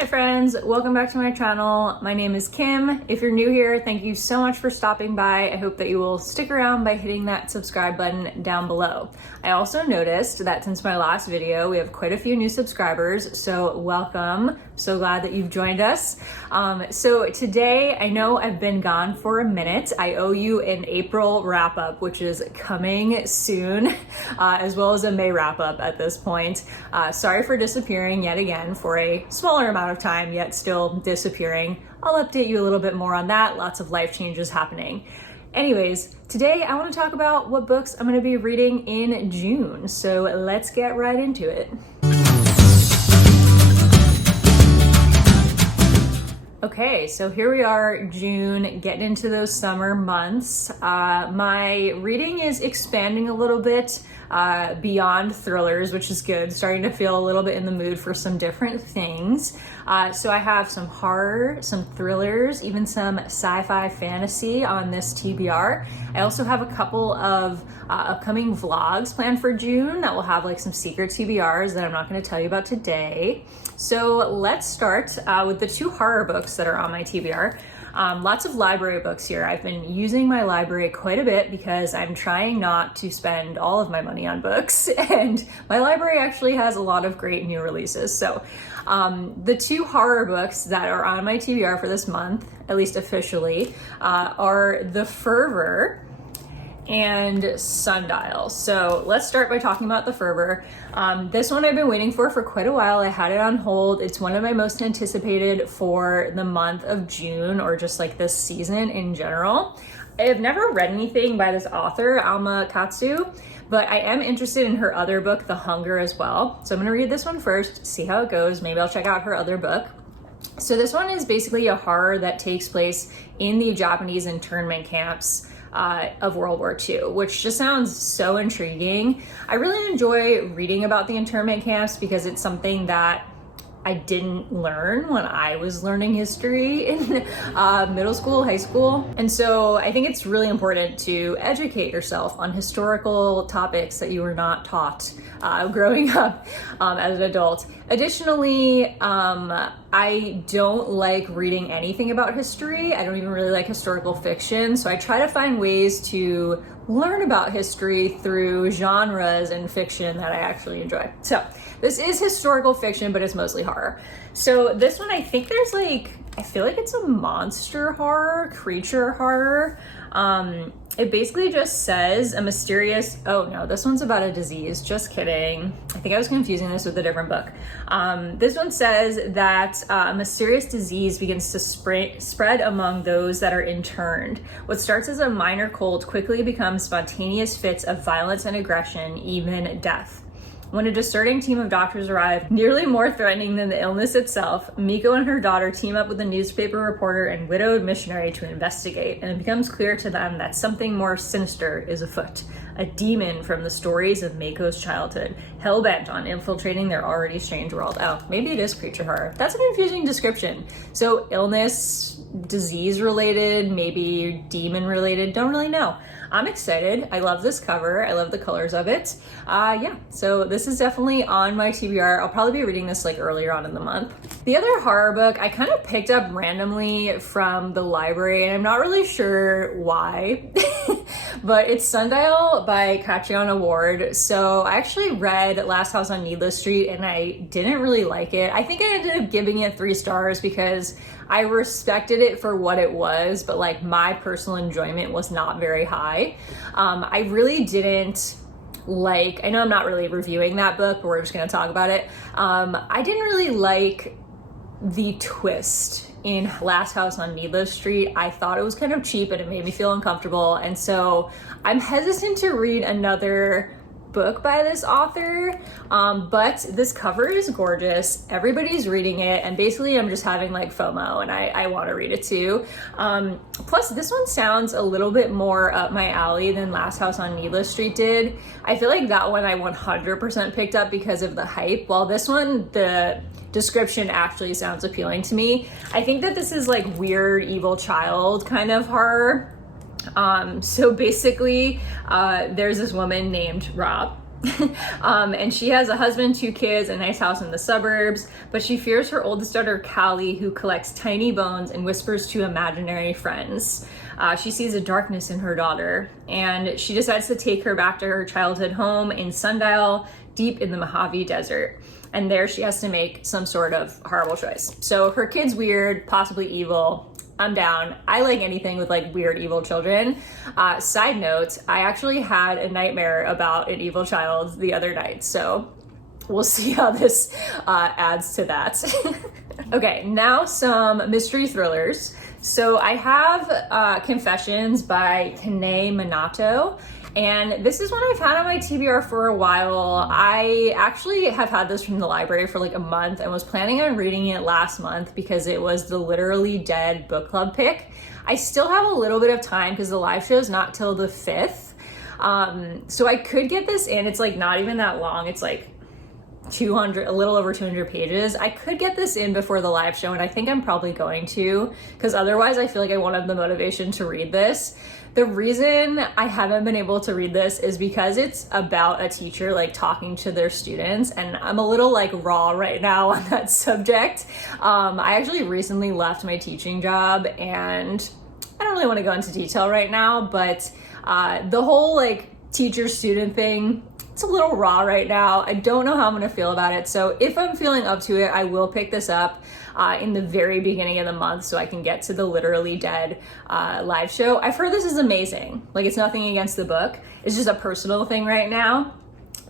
Hi friends, welcome back to my channel. My name is Kim. If you're new here, thank you so much for stopping by. I hope that you will stick around by hitting that subscribe button down below. I also noticed that since my last video, we have quite a few new subscribers, so welcome. So glad that you've joined us. So today, I know I've been gone for a minute. I owe you an April wrap up, which is coming soon, as well as a May wrap up at this point. Sorry for disappearing yet again for a smaller amount of time, yet still disappearing. I'll update you a little bit more on that. Lots of life changes happening. Anyways, today I want to talk about what books I'm going to be reading in June. So let's get right into it. Okay, so here we are, June, getting into those summer months. My reading is expanding a little bit beyond thrillers, which is good. Starting to feel a little bit in the mood for some different things. So I have some horror, some thrillers, even some sci-fi fantasy on this TBR. I also have a couple of upcoming vlogs planned for June that will have like some secret TBRs that I'm not going to tell you about today. So let's start with the two horror books that are on my TBR. Lots of library books here. I've been using my library quite a bit because I'm trying not to spend all of my money on books, and my library actually has a lot of great new releases. So the two horror books that are on my TBR for this month, at least officially, are The Fervor and Sundial. So let's start by talking about The Fervor. This one I've been waiting for quite a while. I had it on hold. It's one of my most anticipated for the month of June, or just like this season in general. I have never read anything by this author, Alma Katsu, but I am interested in her other book, The Hunger, as well. So I'm gonna read this one first, see how it goes. Maybe I'll check out her other book. So this one is basically a horror that takes place in the Japanese internment camps of World War II, which just sounds so intriguing. I really enjoy reading about the internment camps because it's something that I didn't learn when I was learning history in middle school, high school. And so I think it's really important to educate yourself on historical topics that you were not taught growing up as an adult. Additionally, I don't like reading anything about history. I don't even really like historical fiction. So I try to find ways to learn about history through genres and fiction that I actually enjoy. So this is historical fiction, but it's mostly horror. So this one, I think there's like, I feel like it's a monster horror, creature horror. It basically just says a mysterious, oh no, this one's about a disease, just kidding. I think I was confusing this with a different book. This one says that a mysterious disease begins to spread among those that are interned. What starts as a minor cold quickly becomes spontaneous fits of violence and aggression, even death. When a discerning team of doctors arrive, nearly more threatening than the illness itself, Miko and her daughter team up with a newspaper reporter and widowed missionary to investigate, and it becomes clear to them that something more sinister is afoot. A demon from the stories of Miko's childhood, hell-bent on infiltrating their already strange world. Oh, maybe it is creature horror. That's a confusing description. So illness, disease-related, maybe demon-related, don't really know. I'm excited. I love this cover. I love the colors of it. Yeah, so this is definitely on my TBR. I'll probably be reading this like earlier on in the month. The other horror book I kind of picked up randomly from the library, and I'm not really sure why, but it's Sundial by Catriona Ward. So I actually read Last House on Needless Street and I didn't really like it. I think I ended up giving it 3 stars because I respected it for what it was, but like my personal enjoyment was not very high. I really didn't like, I know I'm not really reviewing that book, but we're just gonna talk about it. I didn't really like the twist in Last House on Needless Street. I thought it was kind of cheap and it made me feel uncomfortable. And so I'm hesitant to read another book by this author, but this cover is gorgeous. Everybody's reading it, and basically I'm just having like FOMO, and I want to read it too. Plus this one sounds a little bit more up my alley than Last House on Needless Street did. I feel like that one I 100% picked up because of the hype, while this one, the description actually sounds appealing to me. I think that this is like weird evil child kind of horror. So basically, there's this woman named Rob, And she has a husband, 2 kids, a nice house in the suburbs, but she fears her oldest daughter, Callie, who collects tiny bones and whispers to imaginary friends. She sees a darkness in her daughter, and she decides to take her back to her childhood home in Sundial, deep in the Mojave Desert. And there she has to make some sort of horrible choice. So her kid's weird, possibly evil. I'm down. I like anything with like weird, evil children. Side note, I actually had a nightmare about an evil child the other night. So we'll see how this adds to that. Okay, now some mystery thrillers. So I have Confessions by Kanae Minato. And this is one I've had on my TBR for a while. I actually have had this from the library for like a month and was planning on reading it last month because it was the Literally Dead book club pick. I still have a little bit of time because the live show is not till the 5th. So I could get this in. It's like not even that long. It's like 200, a little over 200 pages. I could get this in before the live show, and I think I'm probably going to, because otherwise I feel like I won't have the motivation to read this. The reason I haven't been able to read this is because it's about a teacher like talking to their students, and I'm a little like raw right now on that subject. I actually recently left my teaching job, and I don't really want to go into detail right now, but the whole like teacher student thing, it's a little raw right now. I don't know how I'm gonna feel about it. So if I'm feeling up to it, I will pick this up in the very beginning of the month so I can get to the Literally Dead live show. I've heard this is amazing. Like, it's nothing against the book. It's just a personal thing right now.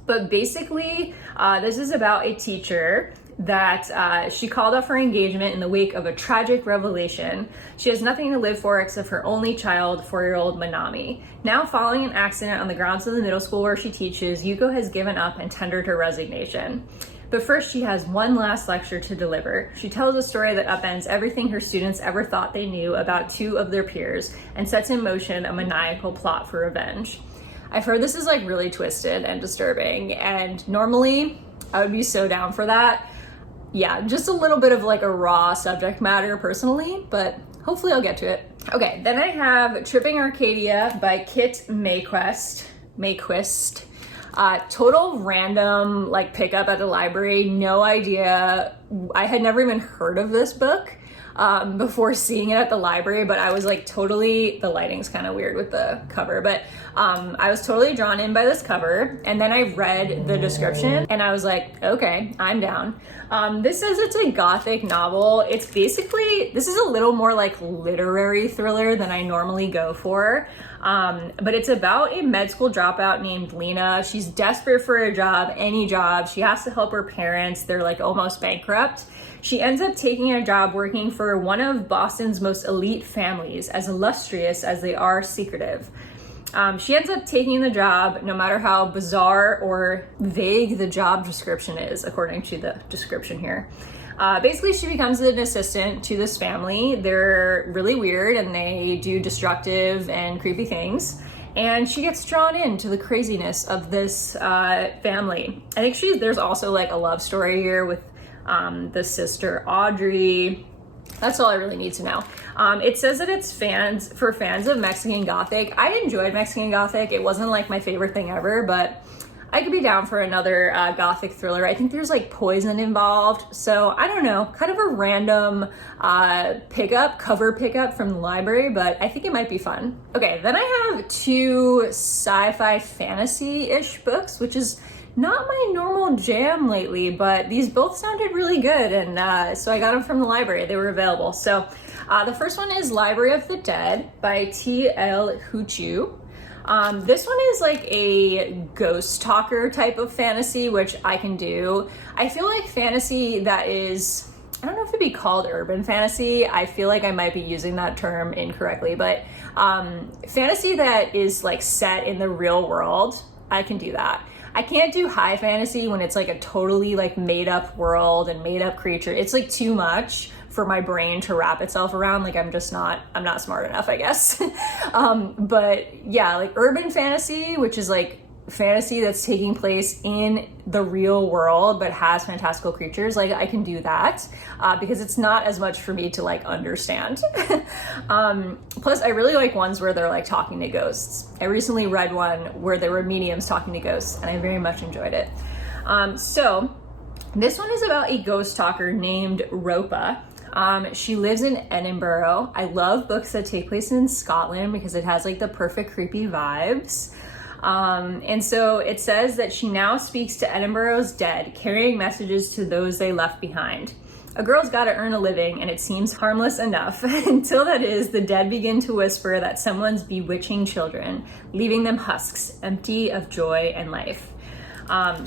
But basically, this is about a teacher that she called off her engagement in the wake of a tragic revelation. She has nothing to live for except her only child, 4-year-old Manami. Now, following an accident on the grounds of the middle school where she teaches, Yuko has given up and tendered her resignation. But first, she has one last lecture to deliver. She tells a story that upends everything her students ever thought they knew about 2 of their peers and sets in motion a maniacal plot for revenge. I've heard this is like really twisted and disturbing, and normally I would be so down for that. Yeah, just a little bit of like a raw subject matter personally, but hopefully I'll get to it. Okay, then I have Tripping Arcadia by Kit Mayquist. Total random like pickup at the library, no idea. I had never even heard of this book before seeing it at the library, but I was like totally, the lighting's kind of weird with the cover, but I was totally drawn in by this cover, and then I read the description and I was like, okay, I'm down. This says it's a gothic novel. It's basically, this is a little more like literary thriller than I normally go for. But it's about a med school dropout named Lena. She's desperate for a job, any job. She has to help her parents. They're like almost bankrupt. She ends up taking a job working for one of Boston's most elite families, as illustrious as they are secretive. She ends up taking the job no matter how bizarre or vague the job description is, according to the description here. Basically, she becomes an assistant to this family. They're really weird and they do destructive and creepy things. And she gets drawn into the craziness of this family. I think there's also like a love story here with the sister Audrey. That's all I really need to know. It says that it's for fans of Mexican Gothic. I enjoyed Mexican Gothic. It wasn't like my favorite thing ever, but I could be down for another Gothic thriller. I think there's like poison involved. So I don't know, kind of a random cover pickup from the library, but I think it might be fun. Okay, then I have 2 sci-fi fantasy-ish books, which is not my normal jam lately, but these both sounded really good, and so I got them from the library. They were available. So the first one is Library of the Dead by T.L. Huchu. This one is like a ghost talker type of fantasy, which I can do. I feel like fantasy that is, I don't know if it'd be called urban fantasy. I feel like I might be using that term incorrectly, but fantasy that is like set in the real world, I can do that. I can't do high fantasy when it's like a totally like made up world and made up creature. It's like too much for my brain to wrap itself around. Like I'm not smart enough, I guess. But yeah, like urban fantasy, which is like fantasy that's taking place in the real world but has fantastical creatures, like I can do that because it's not as much for me to like understand. Plus I really like ones where they're like talking to ghosts. I recently read one where there were mediums talking to ghosts and I very much enjoyed it. So this one is about a ghost talker named Ropa. She lives in Edinburgh. I love books that take place in Scotland because it has like the perfect creepy vibes. And so it says that she now speaks to Edinburgh's dead, carrying messages to those they left behind. A girl's got to earn a living, and it seems harmless enough until that is, the dead begin to whisper that someone's bewitching children, leaving them husks, empty of joy and life.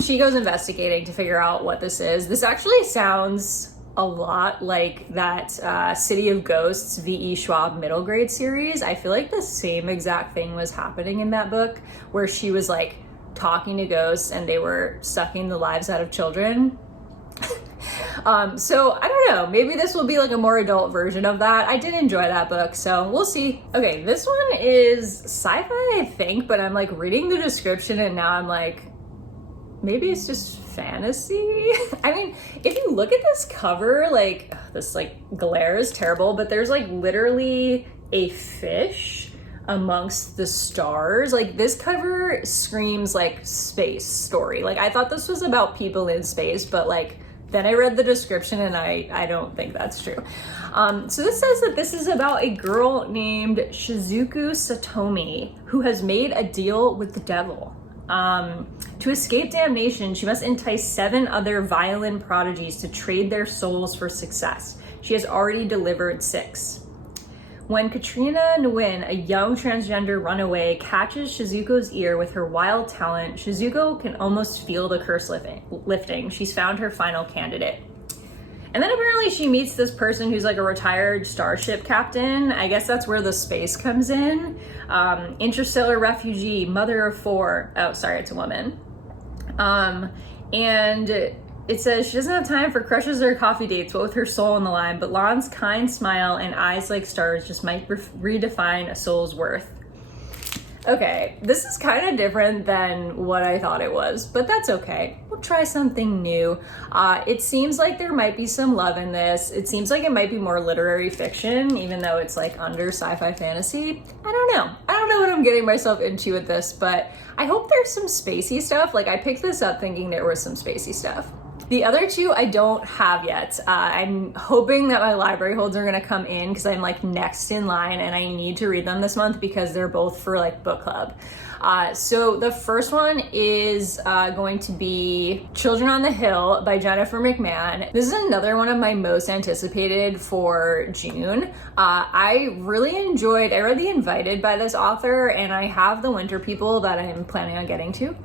She goes investigating to figure out what this is. This actually sounds a lot like that City of Ghosts V.E. Schwab middle grade series. I feel like the same exact thing was happening in that book where she was like talking to ghosts and they were sucking the lives out of children. So I don't know, maybe this will be like a more adult version of that. I did enjoy that book, so we'll see. Okay, this one is sci-fi, I think, but I'm like reading the description and now I'm like, maybe it's just fantasy. I mean, if you look at this cover, like this like glare is terrible, but there's like literally a fish amongst the stars. Like this cover screams like space story. Like I thought this was about people in space, but like then I read the description and I don't think that's true. So this says that this is about a girl named Shizuku Satomi who has made a deal with the devil. To escape damnation, she must entice 7 other violin prodigies to trade their souls for success. She has already delivered 6. When Katrina Nguyen, a young transgender runaway, catches Shizuko's ear with her wild talent, Shizuko can almost feel the curse lifting. She's found her final candidate. And then apparently she meets this person who's like a retired starship captain. I guess that's where the space comes in. Interstellar refugee, mother of 4. Oh, sorry, it's a woman. And it says she doesn't have time for crushes or coffee dates, but with her soul on the line. But Lon's kind smile and eyes like stars just might redefine a soul's worth. Okay, this is kind of different than what I thought it was, but that's okay. We'll try something new. It seems like there might be some love in this. It seems like it might be more literary fiction, even though it's like under sci-fi fantasy. I don't know. I don't know what I'm getting myself into with this, but I hope there's some spacey stuff. Like I picked this up thinking there was some spacey stuff. The other 2 I don't have yet. I'm hoping that my library holds are gonna come in because I'm like next in line and I need to read them this month because they're both for like book club. So the first one is going to be Children on the Hill by Jennifer McMahon. This is another one of my most anticipated for June. I read The Invited by this author and I have The Winter People that I'm planning on getting to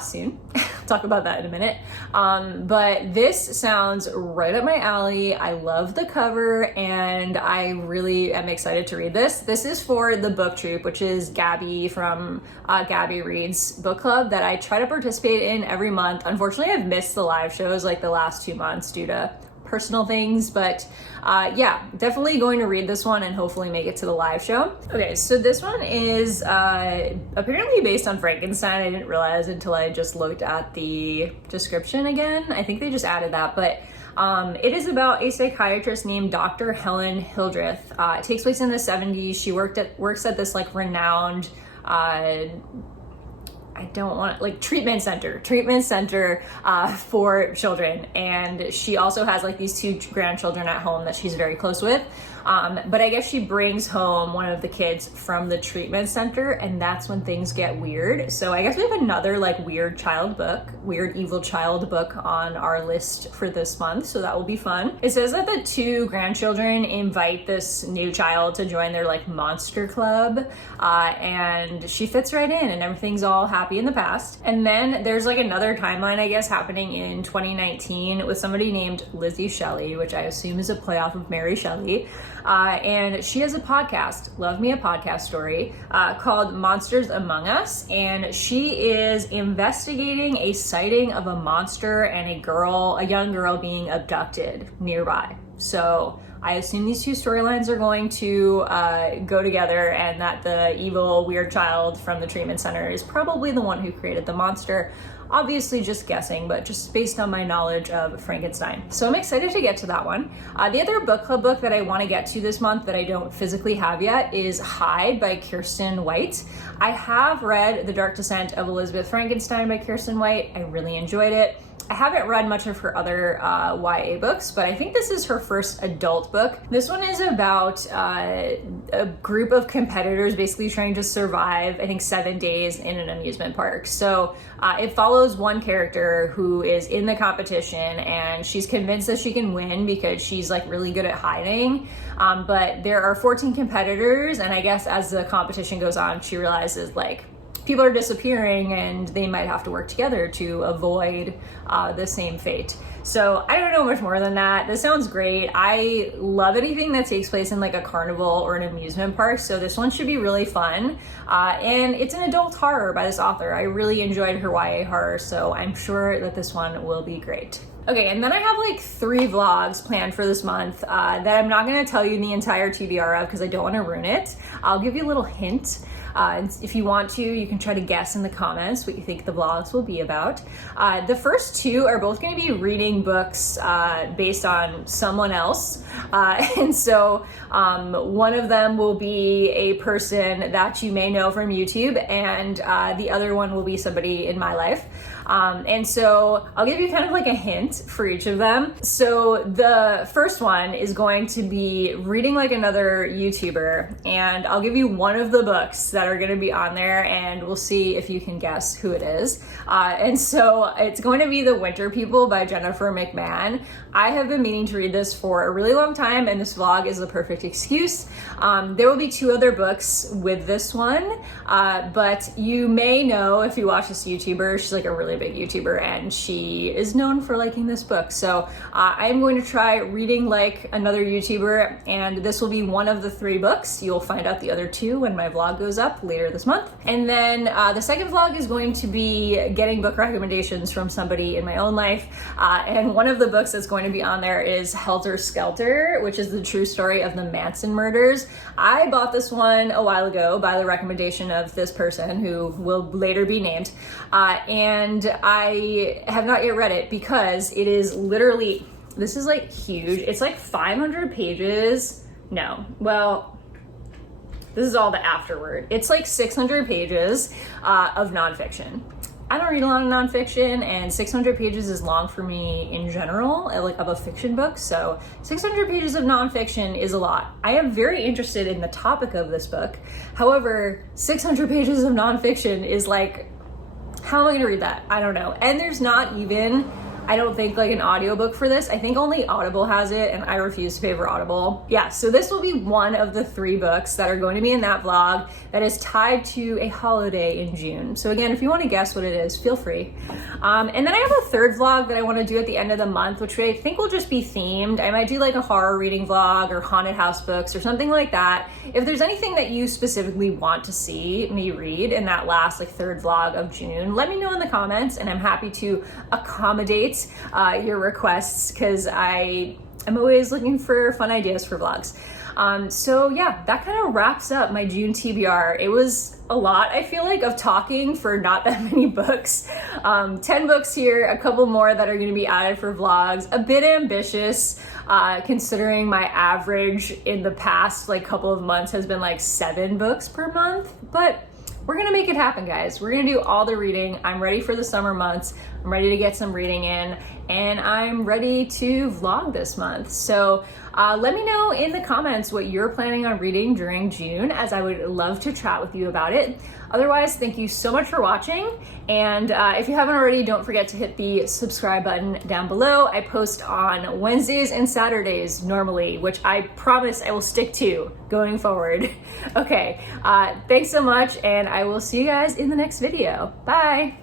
soon. Talk about that in a minute. But this sounds right up my alley. I love the cover and I really am excited to read this. This is for the book troop, which is Gabby from Gabby Reads book club that I try to participate in every month. Unfortunately, I've missed the live shows like the last 2 months due to personal things, but yeah, definitely going to read this one and hopefully make it to the live show. Okay, so this one is apparently based on Frankenstein. I didn't realize until I just looked at the description again. I think they just added that, but it is about a psychiatrist named Dr. Helen Hildreth. It takes place in the 70s. She works at this like renowned treatment center for children. And she also has like these 2 grandchildren at home that she's very close with. But I guess she brings home one of the kids from the treatment center and that's when things get weird. So I guess we have another like weird evil child book on our list for this month. So that will be fun. It says that the 2 grandchildren invite this new child to join their like monster club. And she fits right in and everything's all happy in the past. And then there's like another timeline, I guess, happening in 2019 with somebody named Lizzie Shelley, which I assume is a play off of Mary Shelley. And she has a podcast, Love Me a Podcast Story, called Monsters Among Us. And she is investigating a sighting of a monster and a young girl being abducted nearby. So I assume these two storylines are going to go together, and that the evil weird child from the treatment center is probably the one who created the monster. Obviously just guessing, but just based on my knowledge of Frankenstein. So I'm excited to get to that one. The other book club book that I want to get to this month that I don't physically have yet is Hide by Kirsten White. I have read The Dark Descent of Elizabeth Frankenstein by Kirsten White. I really enjoyed it. I haven't read much of her other YA books, but I think this is her first adult book. This one is about a group of competitors basically trying to survive, I think, 7 days in an amusement park. So it follows one character who is in the competition, and she's convinced that she can win because she's like really good at hiding. But there are 14 competitors, and I guess as the competition goes on, she realizes like people are disappearing and they might have to work together to avoid the same fate. So I don't know much more than that. This sounds great. I love anything that takes place in like a carnival or an amusement park, so this one should be really fun. And it's an adult horror by this author. I really enjoyed her YA horror, so I'm sure that this one will be great. Okay, and then I have like 3 vlogs planned for this month that I'm not gonna tell you the entire TBR of because I don't wanna ruin it. I'll give you a little hint. If you want to, you can try to guess in the comments what you think the vlogs will be about. The first 2 are both going to be reading books based on someone else. And so one of them will be a person that you may know from YouTube, and the other one will be somebody in my life. And so I'll give you kind of like a hint for each of them. So the first one is going to be reading like another YouTuber, and I'll give you one of the books that are going to be on there, and we'll see if you can guess who it is. And so it's going to be The Winter People by Jennifer McMahon. I have been meaning to read this for a really long time, and this vlog is the perfect excuse. There will be 2 other books with this one, but you may know if you watch this YouTuber, she's like a really big YouTuber, and she is known for liking this book. So I'm going to try reading like another YouTuber, and this will be one of the 3 books. You'll find out the other 2 when my vlog goes up later this month. And then the second vlog is going to be getting book recommendations from somebody in my own life. And one of the books that's going to be on there is Helter Skelter, which is the true story of the Manson murders. I bought this one a while ago by the recommendation of this person who will later be named. And I have not yet read it because it is literally, this is like huge. It's like 500 pages. No, well, this is all the afterword. It's like 600 pages of nonfiction. I don't read a lot of nonfiction, and 600 pages is long for me in general, like of a fiction book. So 600 pages of nonfiction is a lot. I am very interested in the topic of this book. However, 600 pages of nonfiction is like, how am I gonna read that? I don't know. And there's not even, I don't think, like an audiobook for this. I think only Audible has it, and I refuse to pay for Audible. Yeah, so this will be one of the 3 books that are going to be in that vlog that is tied to a holiday in June. So again, if you want to guess what it is, feel free. And then I have a 3rd vlog that I want to do at the end of the month, which I think will just be themed. I might do like a horror reading vlog or haunted house books or something like that. If there's anything that you specifically want to see me read in that last like 3rd vlog of June, let me know in the comments, and I'm happy to accommodate your requests, because I'm always looking for fun ideas for vlogs. So yeah, that kind of wraps up my June TBR. It was a lot, I feel like, of talking for not that many books. 10 books here, a couple more that are going to be added for vlogs. A bit ambitious, considering my average in the past like couple of months has been like 7 books per month, but we're gonna make it happen, guys. We're gonna do all the reading. I'm ready for the summer months. I'm ready to get some reading in, and I'm ready to vlog this month. So let me know in the comments what you're planning on reading during June, as I would love to chat with you about it. Otherwise, thank you so much for watching. And if you haven't already, don't forget to hit the subscribe button down below. I post on Wednesdays and Saturdays normally, which I promise I will stick to going forward. Okay, thanks so much, and I will see you guys in the next video. Bye.